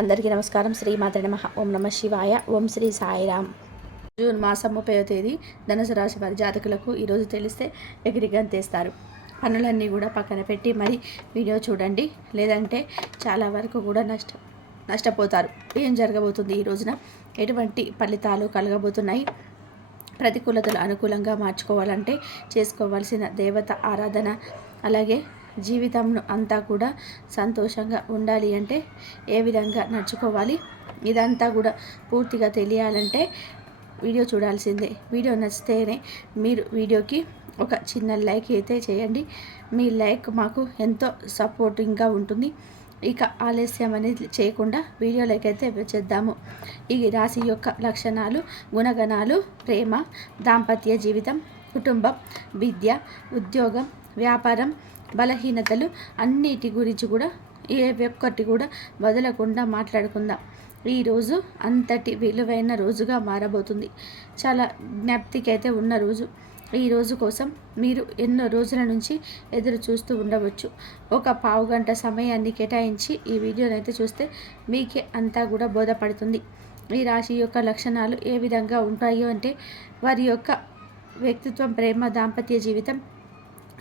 అందరికీ నమస్కారం. శ్రీమాత్రే నమః. ఓం నమ శివాయ. ఓం శ్రీ సాయిరామ్. జూన్ మాసం 30వ తేదీ ధనుసు రాశి వారి జాతకులకు ఈరోజు తెలిస్తే ఎగిరిగంతేస్తారు. పనులన్నీ కూడా పక్కన పెట్టి మరి వీడియో చూడండి, లేదంటే చాలా వరకు కూడా నష్టపోతారు. ఏం జరగబోతుంది ఈ రోజున, ఎటువంటి ఫలితాలు కలగబోతున్నాయి, ప్రతికూలతలు అనుకూలంగా మార్చుకోవాలంటే చేసుకోవాల్సిన దేవత ఆరాధన, అలాగే జీవితంను అంతా కూడా సంతోషంగా ఉండాలి అంటే ఏ విధంగా నడుచుకోవాలి, ఇదంతా కూడా పూర్తిగా తెలియాలంటే వీడియో చూడాల్సిందే. వీడియో నచ్చితేనే మీరు వీడియోకి ఒక చిన్న లైక్ అయితే చేయండి. మీ లైక్ మాకు ఎంతో సపోర్టింగ్గా ఉంటుంది. ఇక ఆలస్యం అనేది చేయకుండా వీడియోలోకి అయితే చేద్దాము. ఈ రాశి యొక్క లక్షణాలు, గుణగణాలు: ప్రేమ, దాంపత్య జీవితం, కుటుంబం, విద్య, ఉద్యోగం, వ్యాపారం, బలహీనతలు అన్నిటి గురించి కూడా ఏ ఒక్కటి కూడా వదలకుండా మాట్లాడుకుందాం. ఈరోజు అంతటి విలువైన రోజుగా మారబోతుంది. చాలా జ్ఞప్తికి అయితే ఉన్న రోజు. ఈ రోజు కోసం మీరు ఎన్నో రోజుల నుంచి ఎదురు చూస్తూ ఉండవచ్చు. ఒక పావు గంట సమయాన్ని కేటాయించి ఈ వీడియోని అయితే చూస్తే మీకే అంతా కూడా బోధపడుతుంది. ఈ రాశి యొక్క లక్షణాలు ఏ విధంగా ఉంటాయో అంటే వారి యొక్క వ్యక్తిత్వం, ప్రేమ, దాంపత్య జీవితం,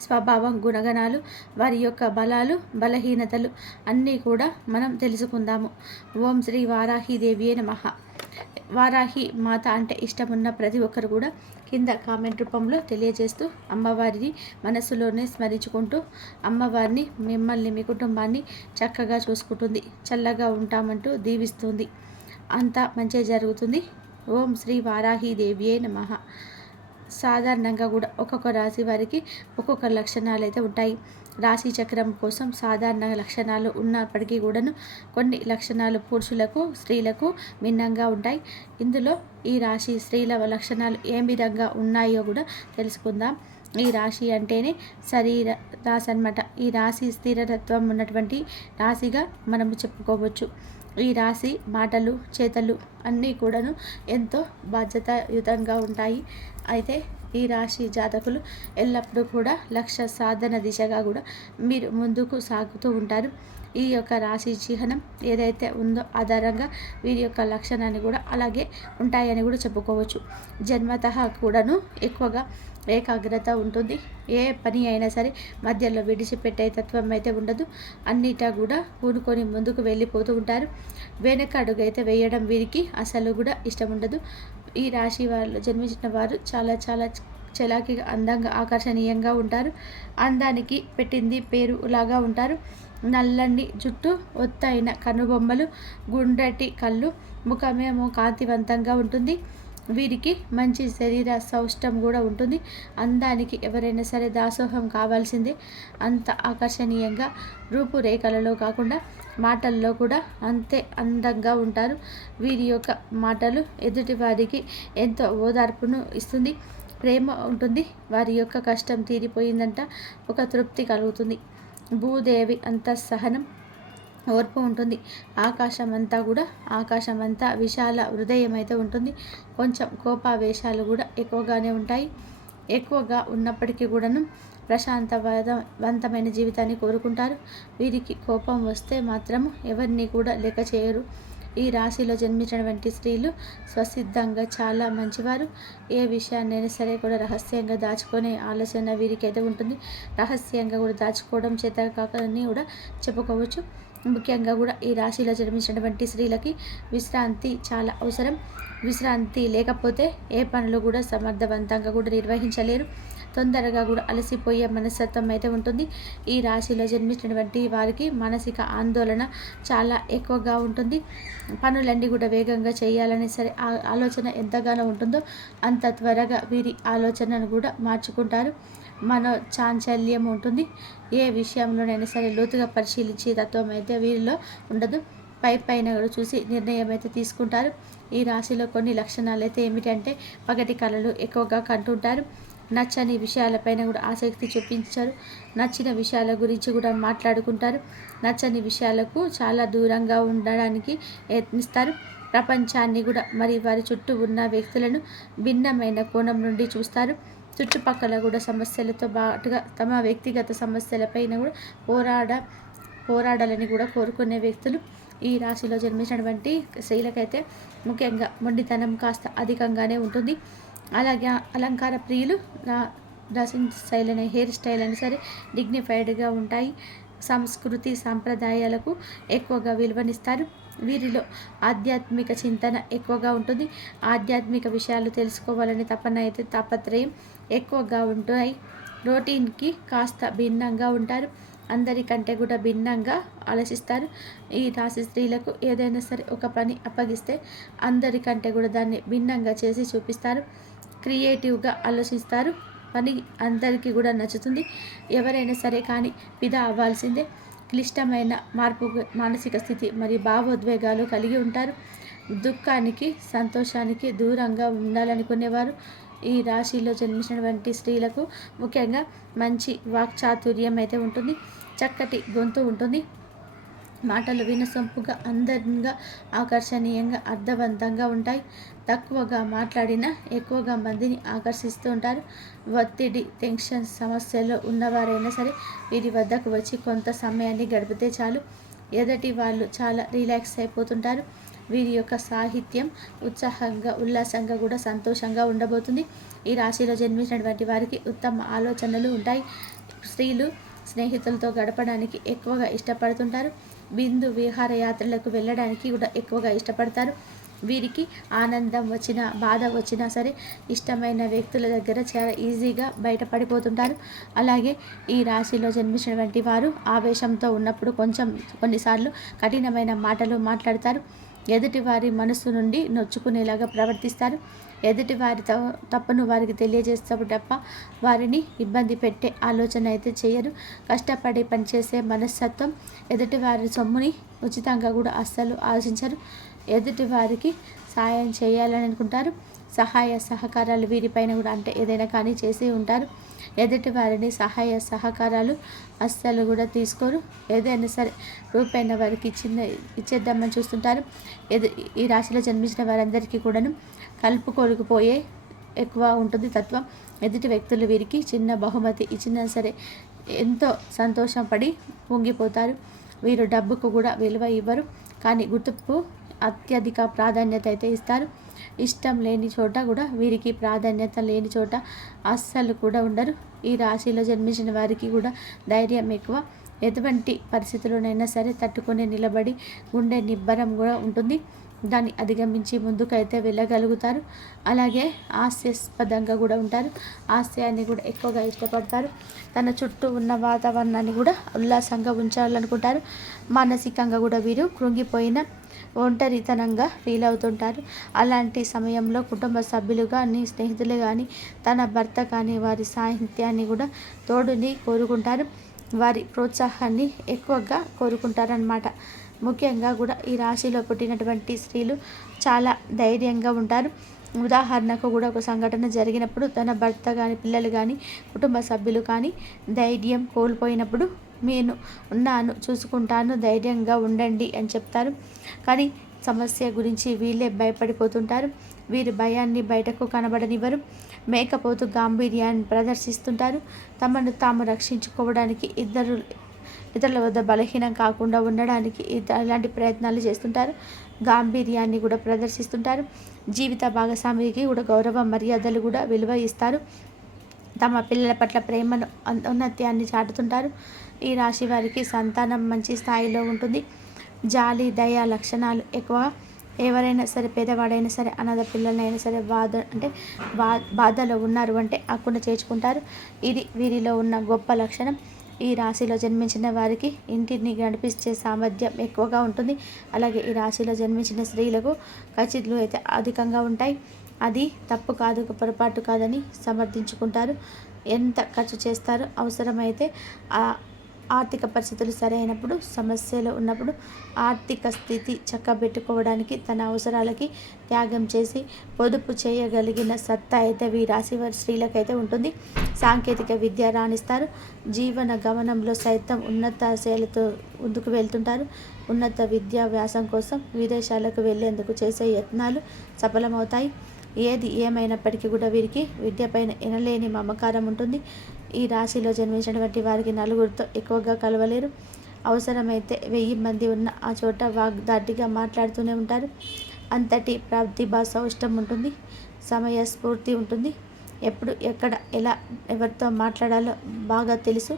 స్వభావం, గుణగణాలు, వారి యొక్క బలాలు, బలహీనతలు అన్నీ కూడా మనం తెలుసుకుందాము. ఓం శ్రీ వారాహీదేవియే నమః. వారాహి మాత అంటే ఇష్టమున్న ప్రతి ఒక్కరు కూడా కింద కామెంట్ రూపంలో తెలియజేస్తూ అమ్మవారిని మనసులోనే స్మరించుకుంటూ అమ్మవారిని మిమ్మల్ని, మీ కుటుంబాన్ని చక్కగా చూసుకుంటుంది, చల్లగా ఉంటామంటూ దీవిస్తుంది. అంతా మంచి జరుగుతుంది. ఓం శ్రీ వారాహీదేవియే నమః. సాధారణంగా కూడా ఒక్కొక్క రాశి వారికి ఒక్కొక్క లక్షణాలు అయితే ఉంటాయి. రాశి చక్రం కోసం సాధారణ లక్షణాలు ఉన్నప్పటికీ కూడాను కొన్ని లక్షణాలు పురుషులకు, స్త్రీలకు భిన్నంగా ఉంటాయి. ఇందులో ఈ రాశి స్త్రీల లక్షణాలు ఏ విధంగా ఉన్నాయో కూడా తెలుసుకుందాం. ఈ రాశి అంటేనే శరీర రాశి అన్నమాట. ఈ రాశి స్థిరత్వం ఉన్నటువంటి రాశిగా మనము చెప్పుకోవచ్చు. ఈ రాశి మాటలు, చేతలు అన్నీ కూడాను ఎంతో బాధ్యతాయుతంగా ఉంటాయి. అయితే ఈ రాశి జాతకులు ఎల్లప్పుడూ కూడా లక్ష్య సాధన దిశగా కూడా మీరు ముందుకు సాగుతూ ఉంటారు. ఈ యొక్క రాశి చిహ్నం ఏదైతే ఉందో ఆధారంగా వీరి యొక్క లక్షణాన్ని కూడా అలాగే ఉంటాయని కూడా చెప్పుకోవచ్చు. జన్మతః కూడాను ఎక్కువగా ఏకాగ్రత ఉంటుంది. ఏ పని అయినా సరే మధ్యలో విడిచిపెట్టే తత్వం అయితే ఉండదు. అన్నిటా కూడా పూనుకొని ముందుకు వెళ్ళిపోతూ ఉంటారు. వెనక అడుగు అయితే వేయడం వీరికి అసలు కూడా ఇష్టం ఉండదు. ఈ రాశి వాళ్ళు జన్మించిన వారు చాలా చాలా చలాకీగా, అందంగా, ఆకర్షణీయంగా ఉంటారు. అందానికి పెట్టింది పేరు లాగా ఉంటారు. నల్లని జుట్టు, ఒత్తైన కనుబొమ్మలు, గుండ్రటి కళ్ళు, ముఖమేమో కాంతివంతంగా ఉంటుంది. వీరికి మంచి శరీర సౌష్టం కూడా ఉంటుంది. అందానికి ఎవరైనా సరే దాసోహం కావాల్సిందే. అంత ఆకర్షణీయంగా రూపురేఖలలో కాకుండా మాటల్లో కూడా అంతే అందంగా ఉంటారు. వీరి యొక్క మాటలు ఎదుటి వారికి ఎంతో ఓదార్పును ఇస్తుంది. ప్రేమ ఉంటుంది. వారి యొక్క కష్టం తీరిపోయిందంట ఒక తృప్తి కలుగుతుంది. భూదేవి అంత సహనం, ఓర్పు ఉంటుంది. ఆకాశం అంతా విశాల హృదయం అయితే ఉంటుంది. కొంచెం కోపావేశాలు కూడా ఎక్కువగానే ఉంటాయి. ఎక్కువగా ఉన్నప్పటికీ కూడాను ప్రశాంతవంతమైన జీవితాన్ని కోరుకుంటారు. వీరికి కోపం వస్తే మాత్రం ఎవరిని కూడా లెక్క చేయరు. ఈ రాశిలో జన్మించినటువంటి స్త్రీలు స్వసిద్ధంగా చాలా మంచివారు. ఏ విషయాన్నైనా సరే కూడా రహస్యంగా దాచుకునే ఆలోచన వీరికైతే ఉంటుంది. రహస్యంగా కూడా దాచుకోవడం చేత కాకని కూడా చెప్పుకోవచ్చు. ముఖ్యంగా కూడా ఈ రాశిలో జన్మించినటువంటి స్త్రీలకి విశ్రాంతి చాలా అవసరం. విశ్రాంతి లేకపోతే ఏ పనులు కూడా సమర్థవంతంగా కూడా నిర్వహించలేరు. తొందరగా కూడా అలసిపోయే మనస్తత్వం అయితే ఉంటుంది. ఈ రాశిలో జన్మించినటువంటి వారికి మానసిక ఆందోళన చాలా ఎక్కువగా ఉంటుంది. పనులన్నీ కూడా వేగంగా చేయాలని సరే ఆలోచన ఎంతగానో ఉంటుందో అంత త్వరగా వీరి ఆలోచనను కూడా మార్చుకుంటారు. చాంచల్యం ఉంటుంది. ఏ విషయంలోనైనా సరే లోతుగా పరిశీలించే తత్వం అయితే వీరిలో ఉండదు. పైన కూడా చూసి నిర్ణయం అయితే తీసుకుంటారు. ఈ రాశిలో కొన్ని లక్షణాలు అయితే ఏమిటంటే పగటి కళలు ఎక్కువగా కంటుంటారు. నచ్చని విషయాలపైన కూడా ఆసక్తి చూపించారు. నచ్చిన విషయాల గురించి కూడా మాట్లాడుకుంటారు. నచ్చని విషయాలకు చాలా దూరంగా ఉండడానికి యత్నిస్తారు. ప్రపంచాన్ని కూడా మరి వారి చుట్టూ ఉన్న వ్యక్తులను భిన్నమైన కోణం నుండి చూస్తారు. చుట్టుపక్కల కూడా సమస్యలతో పాటుగా తమ వ్యక్తిగత సమస్యలపైన కూడా పోరాడాలని కూడా కోరుకునే వ్యక్తులు. ఈ రాశిలో జన్మించినటువంటి స్త్రీలకైతే ముఖ్యంగా మొండితనం కాస్త అధికంగానే ఉంటుంది. అలాగే అలంకార ప్రియులు, డ్రెస్సింగ్ స్టైల్ అయినా హెయిర్ స్టైల్ అయినా సరే డిగ్నిఫైడ్గా ఉంటాయి. సంస్కృతి సాంప్రదాయాలకు ఎక్కువగా విలువనిస్తారు. వీరిలో ఆధ్యాత్మిక చింతన ఎక్కువగా ఉంటుంది. ఆధ్యాత్మిక విషయాలు తెలుసుకోవాలని తాపత్రయం ఎక్కువగా ఉంటాయి. రొటీన్కి కాస్త భిన్నంగా ఉంటారు. అందరికంటే కూడా భిన్నంగా ఆలోచిస్తారు. ఈ రాశి స్త్రీలకు ఏదైనా సరే ఒక పని అప్పగిస్తే అందరికంటే కూడా దాన్ని భిన్నంగా చేసి చూపిస్తారు. క్రియేటివ్గా ఆలోచిస్తారు. పని అందరికీ కూడా నచ్చుతుంది. ఎవరైనా సరే కానీ ఫిదా అవ్వాల్సిందే. క్లిష్టమైన మార్పు, మానసిక స్థితి మరియు భావోద్వేగాలు కలిగి ఉంటారు. దుఃఖానికి సంతోషానికి దూరంగా ఉండాలనుకునేవారు. ఈ రాశిలో జన్మించినటువంటి స్త్రీలకు ముఖ్యంగా మంచి వాక్చాతుర్యం అయితే ఉంటుంది. చక్కటి గొంతు ఉంటుంది. మాటలు వినసొంపుగా, అందంగా, ఆకర్షణీయంగా, అర్థవంతంగా ఉంటాయి. తక్కువగా మాట్లాడినా ఎక్కువగా మందిని ఆకర్షిస్తూ ఉంటారు. ఒత్తిడి, టెన్షన్ సమస్యల్లో ఉన్నవారైనా సరే వీరి వద్దకు వచ్చి కొంత సమయాన్ని గడిపితే చాలు, ఎదుటి వాళ్ళు చాలా రిలాక్స్ అయిపోతుంటారు. వీరి యొక్క సాహిత్యం ఉత్సాహంగా, ఉల్లాసంగా కూడా సంతోషంగా ఉండబోతుంది. ఈ రాశిలో జన్మించినటువంటి వారికి ఉత్తమ ఆలోచనలు ఉంటాయి. స్త్రీలు స్నేహితులతో గడపడానికి ఎక్కువగా ఇష్టపడుతుంటారు. విహారయాత్రలకు వెళ్ళడానికి కూడా ఎక్కువగా ఇష్టపడతారు. వీరికి ఆనందం వచ్చినా బాధ వచ్చినా సరే ఇష్టమైన వ్యక్తుల దగ్గర చాలా ఈజీగా బయటపడిపోతుంటారు. అలాగే ఈ రాశిలో జన్మించినటువంటి వారు ఆవేశంతో ఉన్నప్పుడు కొన్నిసార్లు కఠినమైన మాటలు మాట్లాడతారు. ఎదుటివారి మనసు నుండి నొచ్చుకునేలాగా ప్రవర్తిస్తారు. ఎదుటివారి తప్పును వారికి తెలియజేస్తారు తప్ప వారిని ఇబ్బంది పెట్టే ఆలోచన అయితే చేయరు. కష్టపడి పనిచేసే మనస్తత్వం. ఎదుటివారి సొమ్ముని ఉచితంగా కూడా అస్సలు ఆలోచించరు. ఎదుటివారికి సాయం చేయాలని అనుకుంటారు. సహాయ సహకారాలు వీరిపైన కూడా అంటే ఏదైనా కానీ చేసి ఉంటారు. ఎదుటి వారిని సహాయ సహకారాలు అస్సలు కూడా తీసుకోరు. ఏదైనా సరే రూపైన వారికి ఇచ్చేద్దామని చూస్తుంటారు. ఈ రాశిలో జన్మించిన వారందరికీ కూడాను కలుపుకోలుకుపోయే ఎక్కువ ఉంటుంది తత్వం. ఎదుటి వ్యక్తులు వీరికి చిన్న బహుమతి ఇచ్చినా సరే ఎంతో సంతోషం పడి పొంగిపోతారు. వీరు డబ్బుకు కూడా విలువ ఇవ్వరు, కానీ గుర్తింపు అత్యధిక ప్రాధాన్యత అయితే ఇస్తారు. ఇష్టం లేని చోట కూడా వీరికి ప్రాధాన్యత లేని చోట అస్సలు కూడా ఉండరు. ఈ రాశిలో జన్మించిన వారికి కూడా ధైర్యం ఎక్కువ. ఎటువంటి పరిస్థితుల్లోనైనా సరే తట్టుకొని నిలబడి గుండె నిబ్బరం కూడా ఉంటుంది. దాన్ని అధిగమించి ముందుకైతే వెళ్ళగలుగుతారు. అలాగే హాస్యాస్పదంగా కూడా ఉంటారు. హాస్యాన్ని కూడా ఎక్కువగా ఇష్టపడతారు. తన చుట్టూ ఉన్న వాతావరణాన్ని కూడా ఉల్లాసంగా ఉంచాలనుకుంటారు. మానసికంగా కూడా వీరు కృంగిపోయిన ఒంటరితనంగా ఫీల్ అవుతుంటారు. అలాంటి సమయంలో కుటుంబ సభ్యులు కానీ, స్నేహితులు కానీ, తన భర్త కానీ వారి సాహిత్యాన్ని కూడా తోడుని కోరుకుంటారు. వారి ప్రోత్సాహాన్ని ఎక్కువగా కోరుకుంటారన్నమాట. ముఖ్యంగా కూడా ఈ రాశిలో పుట్టినటువంటి స్త్రీలు చాలా ధైర్యంగా ఉంటారు. ఉదాహరణకు కూడా ఒక సంఘటన జరిగినప్పుడు తన భర్త కానీ, పిల్లలు కానీ, కుటుంబ సభ్యులు కానీ ధైర్యం కోల్పోయినప్పుడు నేను ఉన్నాను, చూసుకుంటాను, ధైర్యంగా ఉండండి అని చెప్తారు. కానీ సమస్య గురించి వీళ్ళే భయపడిపోతుంటారు. వీరి భయాన్ని బయటకు కనబడనివ్వరు. మేకపోతు గాంభీర్యాన్ని ప్రదర్శిస్తుంటారు. తమను తాము రక్షించుకోవడానికి ఇతరుల వద్ద బలహీనం కాకుండా ఉండడానికి ఇలాంటి ప్రయత్నాలు చేస్తుంటారు. గాంభీర్యాన్ని కూడా ప్రదర్శిస్తుంటారు. జీవిత భాగస్వామికి కూడా గౌరవ మర్యాదలు కూడా విలువ ఇస్తారు. తమ పిల్లల పట్ల ప్రేమను, ఔన్నత్యాన్ని చాటుతుంటారు. ఈ రాశి వారికి సంతానం మంచి స్థాయిలో ఉంటుంది. జాలి, దయ లక్షణాలు ఎక్కువ. ఎవరైనా సరే పేదవాడైనా సరే, అనాథ పిల్లలైనా సరే బాధలో ఉన్నారు అంటే అక్కున చేర్చుకుంటారు. ఇది వీరిలో ఉన్న గొప్ప లక్షణం. ఈ రాశిలో జన్మించిన వారికి ఇంటిని నడిపించే సామర్థ్యం ఎక్కువగా ఉంటుంది. అలాగే ఈ రాశిలో జన్మించిన స్త్రీలకు ఖర్చులు అయితే అధికంగా ఉంటాయి. అది తప్పు కాదు, పొరపాటు కాదని సమర్థించుకుంటారు. ఎంత ఖర్చు చేస్తారో అవసరమైతే ఆర్థిక పరిస్థితులు సరైనప్పుడు, సమస్యలు ఉన్నప్పుడు ఆర్థిక స్థితి చక్కబెట్టుకోవడానికి తన అవసరాలకి త్యాగం చేసి పొదుపు చేయగలిగిన సత్తా అయితే ఈ రాశి వారి స్త్రీలకైతే ఉంటుంది. సాంకేతిక విద్య రాణిస్తారు. జీవన గమనంలో సైతం ఉన్నత ఆశయాలతో ముందుకు వెళ్తుంటారు. ఉన్నత విద్యా వ్యాసం కోసం విదేశాలకు వెళ్లేందుకు చేసే యత్నాలు సఫలమవుతాయి. ఏది ఏమైనప్పటికీ కూడా వీరికి విద్యపైన ఎనలేని మమకారం ఉంటుంది. ఈ రాశిలో జన్మించినటువంటి వారికి నలుగురితో ఎక్కువగా కలవలేరు. అవసరమైతే 1000 మంది ఉన్న ఆ చోట వాగ్దాటిగా మాట్లాడుతూనే ఉంటారు. అంతటి ప్రతిభా సౌష్టం ఉంటుంది, సమయస్ఫూర్తి ఉంటుంది. ఎప్పుడు ఎక్కడ ఎలా ఎవరితో మాట్లాడాలో బాగా తెలుసు.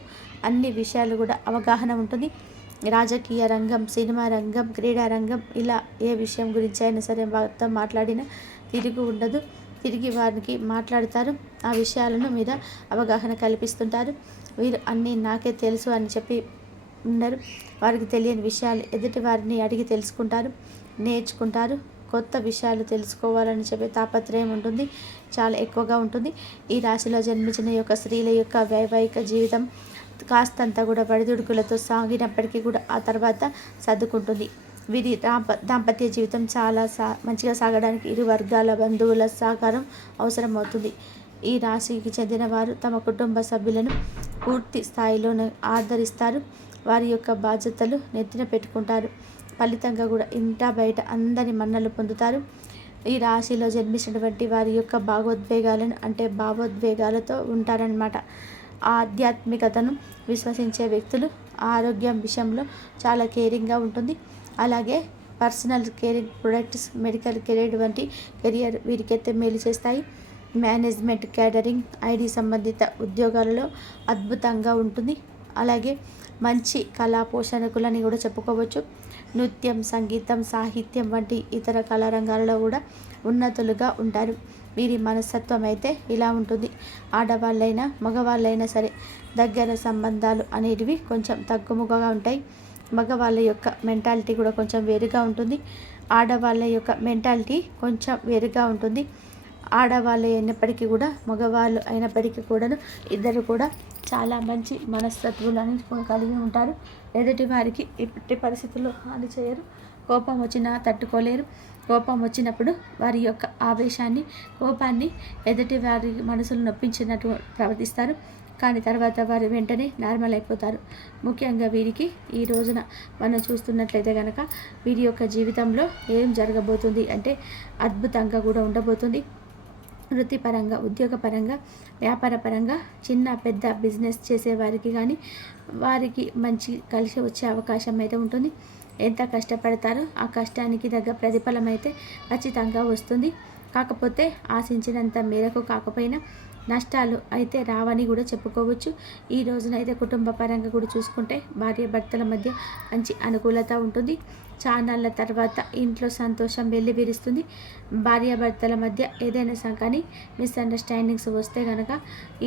అన్ని విషయాలు కూడా అవగాహన ఉంటుంది. రాజకీయ రంగం, సినిమా రంగం, క్రీడా రంగం, ఇలా ఏ విషయం గురించి అయినా సరే వారితో మాట్లాడినా తిరిగి ఉండదు. తిరిగి వారికి మాట్లాడతారు. ఆ విషయాలను మీద అవగాహన కల్పిస్తుంటారు. వీరు అన్నీ నాకే తెలుసు అని చెప్పి ఉండరు. వారికి తెలియని విషయాలు ఎదుటి వారిని అడిగి తెలుసుకుంటారు, నేర్చుకుంటారు. కొత్త విషయాలు తెలుసుకోవాలని చెప్పే తాపత్రయం ఉంటుంది, చాలా ఎక్కువగా ఉంటుంది. ఈ రాశిలో జన్మించిన యొక్క స్త్రీల యొక్క వైవాహిక జీవితం కాస్తంత కూడా బడిదుడుకులతో సాగినప్పటికీ కూడా ఆ తర్వాత సర్దుకుంటుంది. వీరి దాంపత్య జీవితం చాలా మంచిగా సాగడానికి ఇరు వర్గాల బంధువుల సహకారం అవసరం అవుతుంది. ఈ రాశికి చెందిన వారు తమ కుటుంబ సభ్యులను పూర్తి స్థాయిలోనే ఆదరిస్తారు. వారి యొక్క బాధ్యతలు నెత్తిన పెట్టుకుంటారు. ఫలితంగా కూడా ఇంట బయట అందరి మన్నలు పొందుతారు. ఈ రాశిలో జన్మించినటువంటి వారి యొక్క భావోద్వేగాలతో ఉంటారన్నమాట. ఆధ్యాత్మికతను విశ్వసించే వ్యక్తులు. ఆరోగ్యం విషయంలో చాలా కేరింగ్గా ఉంటుంది. అలాగే personal caring products, medical career వంటి కెరియర్ వీరికైతే మేలు చేస్తాయి. మేనేజ్మెంట్, క్యాటరింగ్, ఐడి సంబంధిత ఉద్యోగాలలో అద్భుతంగా ఉంటుంది. అలాగే మంచి కళా పోషణకులని కూడా చెప్పుకోవచ్చు. నృత్యం, సంగీతం, సాహిత్యం వంటి ఇతర కళారంగాలలో కూడా ఉన్నతులుగా ఉంటారు. వీరి మనస్తత్వం అయితే ఇలా ఉంటుంది. ఆడవాళ్ళైనా మగవాళ్ళైనా సరే దగ్గర సంబంధాలు అనేటివి కొంచెం తగ్గుముఖగా ఉంటాయి. మగవాళ్ళ యొక్క మెంటాలిటీ కూడా కొంచెం వేరుగా ఉంటుంది. ఆడవాళ్ళ యొక్క మెంటాలిటీ కొంచెం వేరుగా ఉంటుంది. ఆడవాళ్ళు అయినప్పటికీ కూడా మగవాళ్ళు అయినప్పటికీ కూడాను ఇద్దరు కూడా చాలా మంచి మనస్తత్వాలని కలిగి ఉంటారు. ఎదుటి వారికి ఇప్పటి పరిస్థితుల్లో హాని చేయరు. కోపం వచ్చినా తట్టుకోలేరు. కోపం వచ్చినప్పుడు వారి యొక్క ఆవేశాన్ని, కోపాన్ని ఎదుటి వారి మనసులు నొప్పించినట్టు ప్రవర్తిస్తారు. కానీ తర్వాత వారు వెంటనే నార్మల్ అయిపోతారు. ముఖ్యంగా వీరికి ఈ రోజున మనం చూస్తున్నట్లయితే కనుక వీరి యొక్క జీవితంలో ఏం జరగబోతుంది అంటే అద్భుతంగా కూడా ఉండబోతుంది. వృత్తిపరంగా, ఉద్యోగపరంగా, వ్యాపారపరంగా, చిన్న పెద్ద బిజినెస్ చేసేవారికి కానీ వారికి మంచి కలిసి వచ్చే అవకాశం అయితే ఉంటుంది. ఎంత కష్టపడతారో ఆ కష్టానికి తగ్గ ప్రతిఫలం అయితే ఖచ్చితంగా వస్తుంది. కాకపోతే ఆశించినంత మేరకు కాకపోయినా నష్టాలు అయితే రావని కూడా చెప్పుకోవచ్చు. ఈ రోజునైతే కుటుంబ పరంగా కూడా చూసుకుంటే భార్య భర్తల మధ్య మంచి అనుకూలత ఉంటుంది. చానాళ్ళ తర్వాత ఇంట్లో సంతోషం వెల్లివిరుస్తుంది. భార్యాభర్తల మధ్య ఏదైనా కానీ మిస్అండర్స్టాండింగ్స్ వస్తే కనుక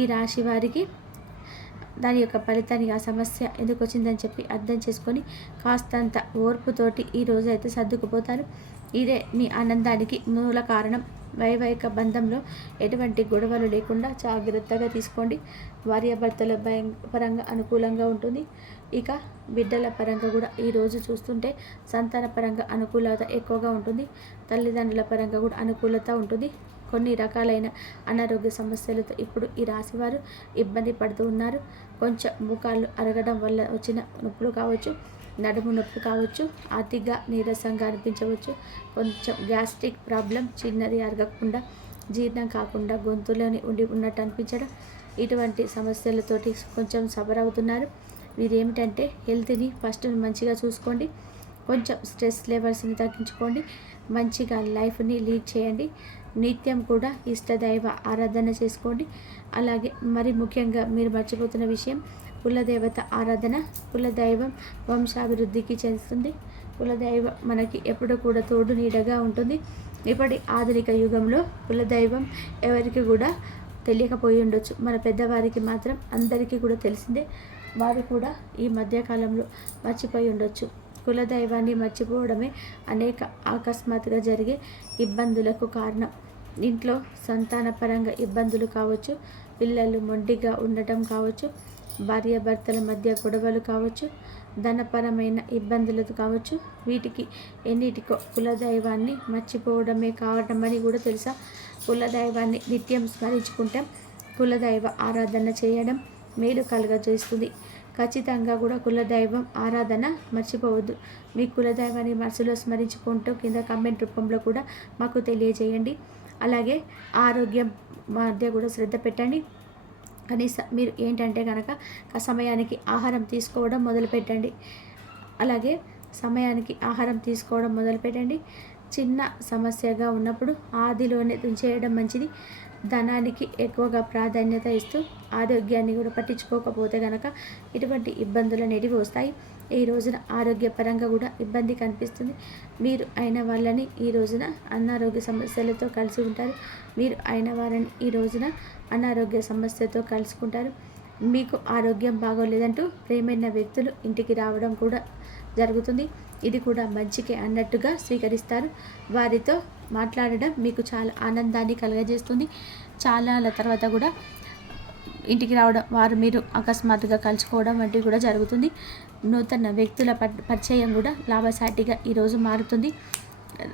ఈ రాశి వారికి దాని యొక్క ఫలితాన్ని ఆ సమస్య ఎందుకు వచ్చిందని చెప్పి అర్థం చేసుకొని కాస్తంత ఓర్పుతోటి ఈ రోజు అయితే సర్దుకుపోతారు. ఇదే మీ ఆనందానికి మూల కారణం. వైవాహిక బంధంలో ఎటువంటి గొడవలు లేకుండా జాగ్రత్తగా తీసుకోండి. భార్యాభర్తల పరంగా అనుకూలంగా ఉంటుంది. ఇక బిడ్డల పరంగా కూడా ఈరోజు చూస్తుంటే సంతాన పరంగా అనుకూలత ఎక్కువగా ఉంటుంది. తల్లిదండ్రుల పరంగా కూడా అనుకూలత ఉంటుంది. కొన్ని రకాలైన అనారోగ్య సమస్యలతో ఇప్పుడు ఈ రాశివారు ఇబ్బంది పడుతూ ఉన్నారు. కొంచెం ముఖాలు అరగడం వల్ల వచ్చిన నొప్పులు కావచ్చు, నడుము నొప్పి కావచ్చు, అతిగా నీరసంగా అనిపించవచ్చు. కొంచెం గ్యాస్ట్రిక్ ప్రాబ్లం, చిన్నది అరగకుండా జీర్ణం కాకుండా గొంతులోని ఉన్నట్టు అనిపించడం, ఇటువంటి సమస్యలతోటి కొంచెం సఫర్ అవుతున్నారు. మీరు ఏమిటంటే హెల్త్ని ఫస్ట్ మంచిగా చూసుకోండి. కొంచెం స్ట్రెస్ లెవెల్స్ని తగ్గించుకోండి. మంచిగా లైఫ్ని లీడ్ చేయండి. నిత్యం కూడా ఇష్టదైవ ఆరాధన చేసుకోండి. అలాగే మరి ముఖ్యంగా మీరు మర్చిపోతున్న విషయం, కులదేవత ఆరాధన. కులదైవం వంశాభివృద్ధికి చేస్తుంది. కులదైవం మనకి ఎప్పుడు కూడా తోడు నీడగా ఉంటుంది. ఇప్పటి ఆధునిక యుగంలో కులదైవం ఎవరికి కూడా తెలియకపోయి ఉండొచ్చు. మన పెద్దవారికి మాత్రం అందరికీ కూడా తెలిసిందే. వారు కూడా ఈ మధ్యకాలంలో మర్చిపోయి ఉండొచ్చు. కులదైవాన్ని మర్చిపోవడమే అనేక అకస్మాత్తుగా జరిగే ఇబ్బందులకు కారణం. ఇంట్లో సంతానపరంగా ఇబ్బందులు కావచ్చు, పిల్లలు మొండిగా ఉండటం కావచ్చు, భార్యాభర్తల మధ్య గొడవలు కావచ్చు, ధనపరమైన ఇబ్బందులు కావచ్చు. వీటికి ఎన్నిటికో కులదైవాన్ని మర్చిపోవడమే కావటమని కూడా తెలుసా. కులదైవాన్ని నిత్యం స్మరించుకుంటాం. కులదైవ ఆరాధన చేయడం మేలు కలుగజేస్తుంది. ఖచ్చితంగా కూడా కులదైవం ఆరాధన మర్చిపోవద్దు. మీ కులదైవాన్ని మనసులో స్మరించుకుంటూ కింద కామెంట్ రూపంలో కూడా మాకు తెలియజేయండి. అలాగే ఆరోగ్యం మధ్య కూడా శ్రద్ధ పెట్టండి. కనీసం మీరు ఏంటంటే కనుక సమయానికి ఆహారం తీసుకోవడం మొదలుపెట్టండి. అలాగే సమయానికి ఆహారం తీసుకోవడం మొదలుపెట్టండి. చిన్న సమస్యగా ఉన్నప్పుడు ఆదిలోనే తుంచేయడం మంచిది. ధనానికి ఎక్కువగా ప్రాధాన్యత ఇస్తూ ఆరోగ్యాన్ని కూడా పట్టించుకోకపోతే కనుక ఇటువంటి ఇబ్బందులు అనేటివి వస్తాయి. ఈ రోజున ఆరోగ్యపరంగా కూడా ఇబ్బంది కనిపిస్తుంది. మీరు అయిన వాళ్ళని ఈ రోజున అనారోగ్య సమస్యలతో కలిసి ఉంటారు. మీరు అయిన వారిని ఈ రోజున అనారోగ్య సమస్యతో కలుసుకుంటారు. మీకు ఆరోగ్యం బాగోలేదంటూ ప్రేమైన వ్యక్తులు ఇంటికి రావడం కూడా జరుగుతుంది. ఇది కూడా మంచికే అన్నట్టుగా స్వీకరిస్తారు. వారితో మాట్లాడడం మీకు చాలా ఆనందాన్ని కలుగజేస్తుంది. చాలా తర్వాత కూడా ఇంటికి రావడం, వారు మీరు అకస్మాత్తుగా కలుసుకోవడం వంటివి కూడా జరుగుతుంది. నూతన వ్యక్తుల పరిచయం కూడా లాభసాటిగా ఈరోజు మారుతుంది.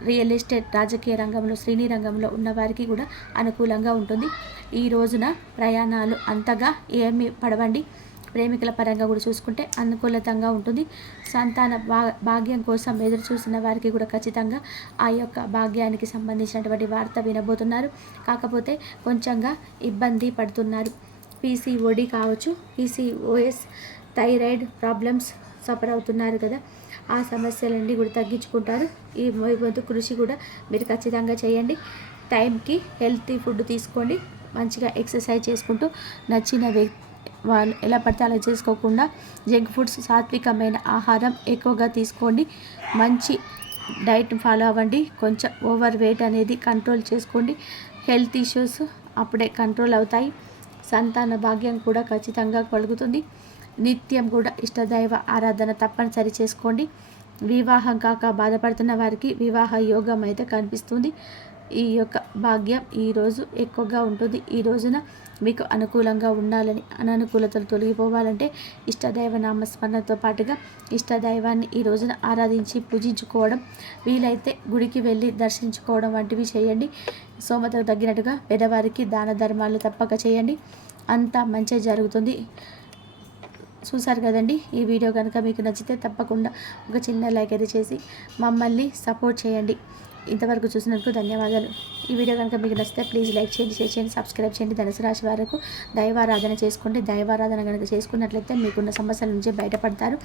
రియల్ ఎస్టేట్, రాజకీయ రంగంలో, శ్రేణి రంగంలో ఉన్నవారికి కూడా అనుకూలంగా ఉంటుంది. ఈ రోజున ప్రయాణాలు అంతగా ఏమీ పడవండి. ప్రేమికుల పరంగా కూడా చూసుకుంటే అనుకూలతంగా ఉంటుంది. సంతాన భాగ్యం కోసం ఎదురు చూసిన వారికి కూడా ఖచ్చితంగా ఆ యొక్క భాగ్యానికి సంబంధించినటువంటి వార్త వినబోతున్నారు. కాకపోతే కొంచెంగా ఇబ్బంది పడుతున్నారు. పీసీఓడి కావచ్చు, పీసీఓఎస్, థైరాయిడ్ ప్రాబ్లమ్స్ సఫర్ అవుతున్నారు కదా, ఆ సమస్యలన్నీ కూడా తగ్గించుకుంటారు. ఈ వంతు కృషి కూడా మీరు ఖచ్చితంగా చేయండి. టైంకి హెల్తీ ఫుడ్ తీసుకోండి. మంచిగా ఎక్సర్సైజ్ చేసుకుంటూ నచ్చిన వాళ్ళు ఎలా పడితే అలా చేసుకోకుండా జంక్ ఫుడ్స్, సాత్వికమైన ఆహారం ఎక్కువగా తీసుకోండి. మంచి డైట్ ఫాలో అవ్వండి. కొంచెం ఓవర్ వెయిట్ అనేది కంట్రోల్ చేసుకోండి. హెల్త్ ఇష్యూస్ అప్పుడే కంట్రోల్ అవుతాయి. సంతాన భాగ్యం కూడా ఖచ్చితంగా కలుగుతుంది. నిత్యం కూడా ఇష్టదైవ ఆరాధన తప్పనిసరి చేసుకోండి. వివాహం కాక బాధపడుతున్న వారికి వివాహ యోగం అయితే కనిపిస్తుంది. ఈ యొక్క భాగ్యం ఈరోజు ఎక్కువగా ఉంటుంది. ఈ రోజున మీకు అనుకూలంగా ఉండాలని, అననుకూలతలు తొలగిపోవాలంటే ఇష్టదైవ నామస్మరణతో పాటుగా ఇష్టదైవాన్ని ఈ రోజున ఆరాధించి పూజించుకోవడం, వీలైతే గుడికి వెళ్ళి దర్శించుకోవడం వంటివి చేయండి. స్తోమతకు తగ్గినట్టుగా పేదవారికి దాన ధర్మాలు తప్పక చేయండి. అంతా మంచి జరుగుతుంది. చూసారు కదండి. ఈ వీడియో కనుక మీకు నచ్చితే తప్పకుండా ఒక చిన్న లైక్ అయితే చేసి మమ్మల్ని సపోర్ట్ చేయండి. ఇంతవరకు చూసినందుకు ధన్యవాదాలు. ఈ వీడియో కనుక మీకు నచ్చితే ప్లీజ్ లైక్ చేయండి, షేర్ చేయండి, సబ్స్క్రైబ్ చేయండి. ధనుసు రాశి వారికి దైవారాధన చేసుకోండి. దైవారాధన కనుక చేసుకున్నట్లయితే మీకున్న సమస్యల నుంచి బయటపడతారు.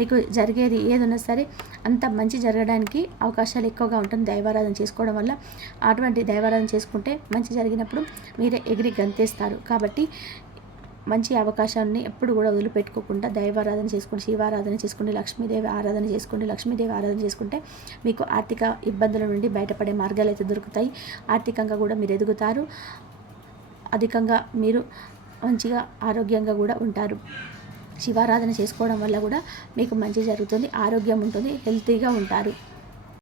మీకు జరిగేది ఏదైనా సరే అంత మంచి జరగడానికి అవకాశాలు ఎక్కువగా ఉంటుంది దైవారాధన చేసుకోవడం వల్ల. అటువంటి దైవారాధన చేసుకుంటే మంచి జరిగినప్పుడు మీరే ఎగిరి గంతేస్తారు. కాబట్టి మంచి అవకాశాన్ని ఎప్పుడు కూడా వదిలిపెట్టుకోకుండా దైవారాధన చేసుకోండి, శివారాధన చేసుకోండి, లక్ష్మీదేవి ఆరాధన చేసుకోండి. లక్ష్మీదేవి ఆరాధన చేసుకుంటే మీకు ఆర్థిక ఇబ్బందుల నుండి బయటపడే మార్గాలు అయితే దొరుకుతాయి. ఆర్థికంగా కూడా మీరు ఎదుగుతారు. అధికంగా మీరు మంచిగా ఆరోగ్యంగా కూడా ఉంటారు. శివారాధన చేసుకోవడం వల్ల కూడా మీకు మంచి జరుగుతుంది, ఆరోగ్యం ఉంటుంది, హెల్తీగా ఉంటారు.